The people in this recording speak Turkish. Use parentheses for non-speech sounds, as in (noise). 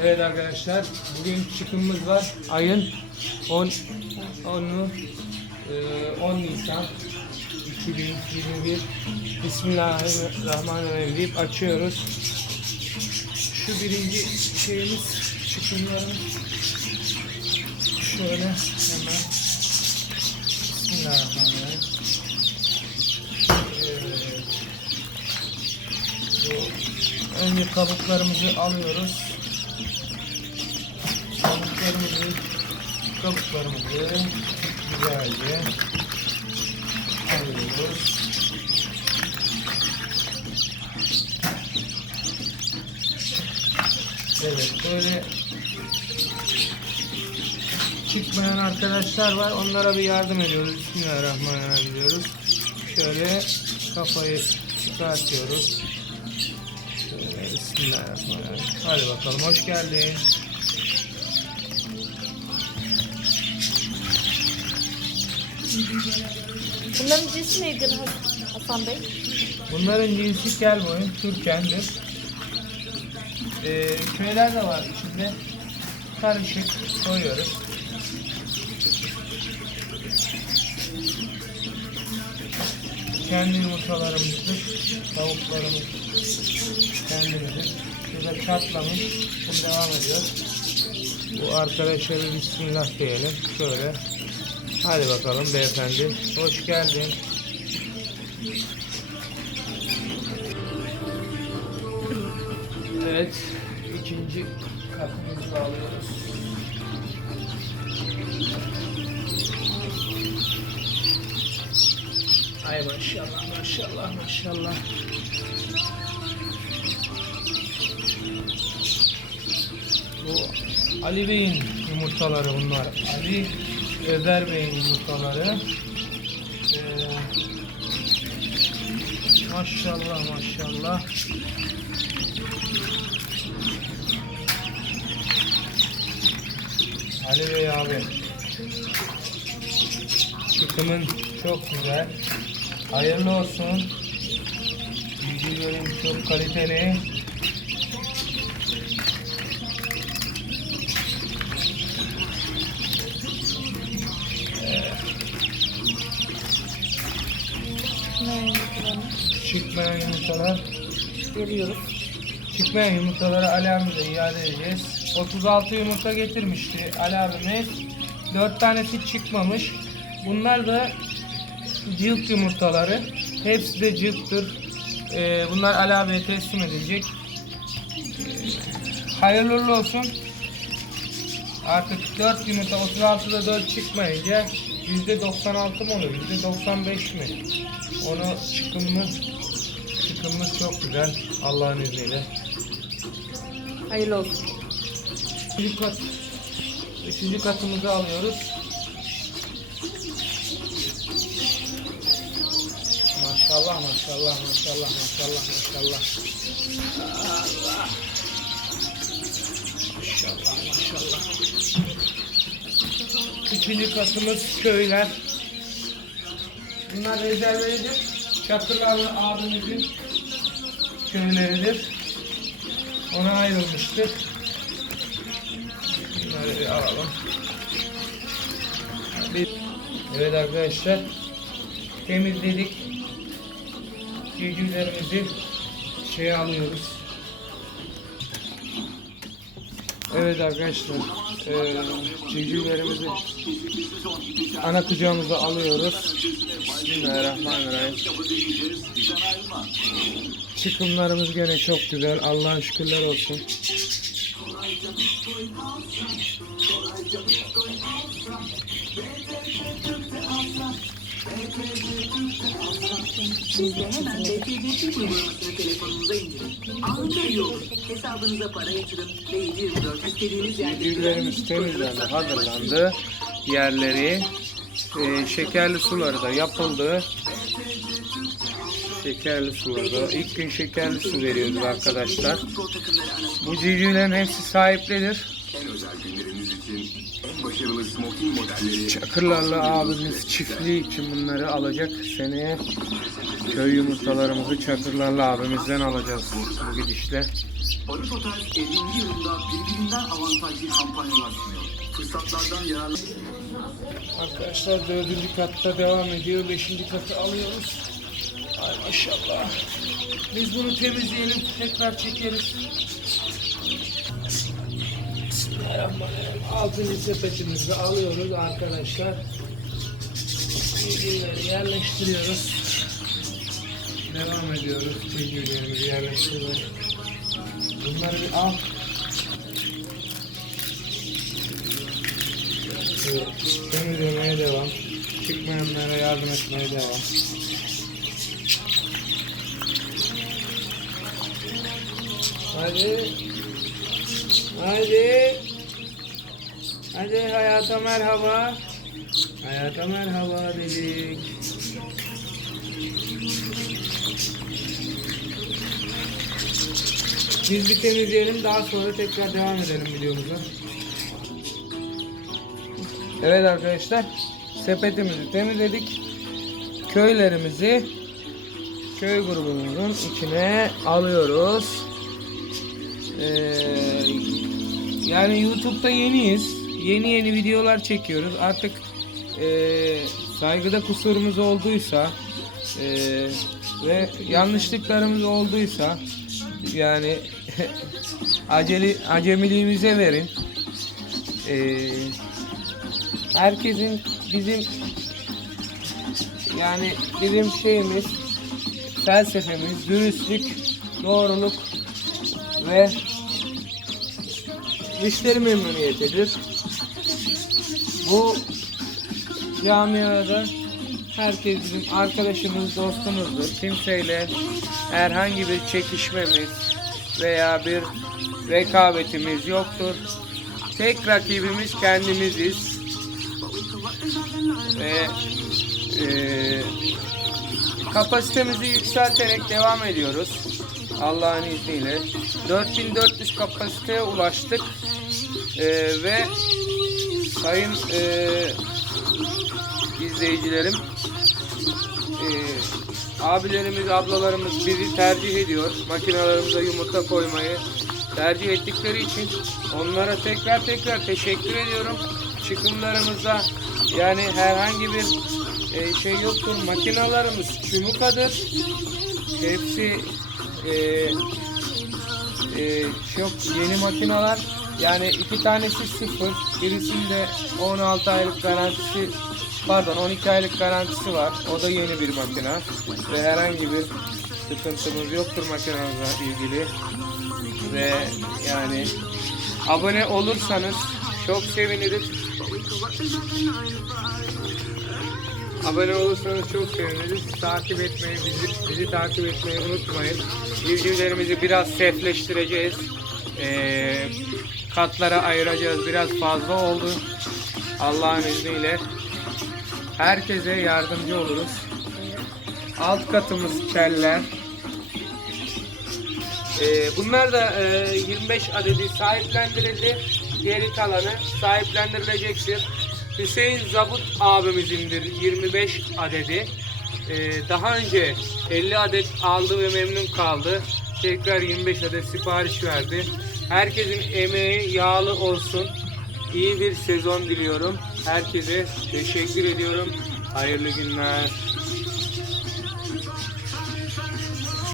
Evet arkadaşlar bugün çıkımımız var. Ayın 10 10'u e, 10 Nisan 2021 Bismillahirrahmanirrahim deyip açıyoruz. Şu birinci şeyimiz çıkımlarımız şöyle hemen Bismillahirrahmanirrahim. Evet. Önce kabuklarımızı alıyoruz. Kabuklarımızı kabuklarımızı güzelce alıyoruz. Evet böyle çıkmayan arkadaşlar var. Onlara bir yardım ediyoruz. Bismillahirrahmanirrahim diyoruz. Şöyle kafayı çıkartıyoruz. Şöyle Bismillahirrahmanirrahim. Hadi bakalım hoş geldin. Bunların cinsi nedir Has- Hasan Bey? Bunların cinsi kel boyun, Türken'dir. Ee, köyler de var içinde. Karışık koyuyoruz. Kendi yumurtalarımızdır. Tavuklarımız kendimizdir. Şurada çatlamış. Şimdi devam ediyor. Bu arkadaşlara bismillah diyelim. Şöyle. Hadi bakalım beyefendi. Hoş geldin. Evet, ikinci kapımızı alıyoruz. Ay maşallah maşallah maşallah. Bu Ali Bey'in yumurtaları bunlar. Ali Özer Bey'in yumurtaları. Ee, maşallah maşallah. Ali Bey abi. Çıkımın çok güzel. Hayırlı olsun. Bilgilerin çok kaliteli. Çıkmayan yumurtalar. veriyoruz. Çıkmayan yumurtaları Ali abimize iade edeceğiz. 36 yumurta getirmişti Ali abimiz. 4 tanesi çıkmamış. Bunlar da cılk yumurtaları. Hepsi de cılktır. Ee, bunlar Ali abiye teslim edilecek. Ee, hayırlı uğurlu olsun. Artık 4 yumurta 36'da 4 çıkmayınca %96 mı olur? %95 mi? Onu çıkımımız çıkımımız çok güzel Allah'ın izniyle. Hayırlı olsun. Üçüncü kat, üçüncü katımızı alıyoruz. Maşallah maşallah maşallah maşallah maşallah. Allah. Maşallah maşallah. Üçüncü katımız köyler. Bunlar rezervelidir. Çakırlarlı abimizin köyleridir. Ona ayrılmıştır. Bunları bir alalım. Evet arkadaşlar. Temizledik. Civcivlerimizi şey alıyoruz. Evet arkadaşlar. Civcivlerimizi ana kucağımıza alıyoruz. Bismillahirrahmanirrahim. Çıkımlarımız gene çok güzel. Allah'a şükürler olsun. Siz de hemen BTC uygulamasını telefonunuza indirin. Anında üye olun. Hesabınıza para yatırın ve 724 istediğiniz yerde Civcivlerimiz temizlendi, hazırlandı. Yerleri, e, şekerli suları da yapıldı. Şekerli suları. İlk gün şekerli su veriyoruz arkadaşlar. Bu civcivlerin hepsi sahiplidir. Çakırlarla abimiz çiftliği için bunları alacak seneye. Köy yumurtalarımızı Çakırlarla abimizden alacağız bu gidişle. Arı Total 50. yılında birbirinden avantajlı kampanyalar sunuyor. Fırsatlardan yararlan. Arkadaşlar dördüncü katta devam ediyor. Beşinci katı alıyoruz. Ay maşallah. Biz bunu temizleyelim. Tekrar çekeriz. Bismillahirrahmanirrahim. Altıncı sepetimizi alıyoruz arkadaşlar. Bilgileri yerleştiriyoruz. Devam ediyoruz. Bilgilerimizi yerleştirmeye. Bunları bir al. Temizlemeye devam. Çıkmayanlara yardım etmeye devam. Hadi. Hadi. Hadi hayata merhaba. Hayata merhaba dedik. Biz bir temizleyelim daha sonra tekrar devam edelim videomuza. Evet arkadaşlar sepetimizi temizledik. Köylerimizi köy grubumuzun içine alıyoruz. Ee, yani YouTube'da yeniyiz. Yeni yeni videolar çekiyoruz. Artık ee, saygıda kusurumuz olduysa ee, ve yanlışlıklarımız olduysa yani (laughs) aceli acemiliğimize verin. Ee, herkesin bizim yani bizim şeyimiz felsefemiz dürüstlük, doğruluk ve müşteri memnuniyetidir. Bu camiada herkes bizim arkadaşımız, dostumuzdur. Kimseyle herhangi bir çekişmemiz veya bir rekabetimiz yoktur. Tek rakibimiz kendimiziz ve eee, kapasitemizi yükselterek devam ediyoruz. Allah'ın izniyle. 4400 kapasiteye ulaştık. Eee, ve sayın eee, izleyicilerim eee, abilerimiz ablalarımız bizi tercih ediyor. Makinalarımıza yumurta koymayı tercih ettikleri için onlara tekrar tekrar teşekkür ediyorum. Çıkımlarımıza yani herhangi bir e, şey yoktur. Makinalarımız çumukadır hepsi e, e, çok yeni makineler yani iki tanesi sıfır. Birisinde 16 aylık garantisi pardon 12 aylık garantisi var. O da yeni bir makine ve herhangi bir sıkıntımız yoktur makinamızla ilgili. Ve yani abone olursanız çok seviniriz Abone olursanız çok seviniriz. Takip etmeyi, bizi, bizi takip etmeyi unutmayın. Civcivlerimizi biraz sefleştireceğiz. Ee, katlara ayıracağız. Biraz fazla oldu. Allah'ın izniyle. Herkese yardımcı oluruz. Alt katımız keller. Ee, bunlar da e, 25 adedi sahiplendirildi. Geri kalanı sahiplendirilecektir. Hüseyin Zabut abimizindir 25 adedi. Ee, daha önce 50 adet aldı ve memnun kaldı. Tekrar 25 adet sipariş verdi. Herkesin emeği yağlı olsun. İyi bir sezon diliyorum. Herkese teşekkür ediyorum. Hayırlı günler.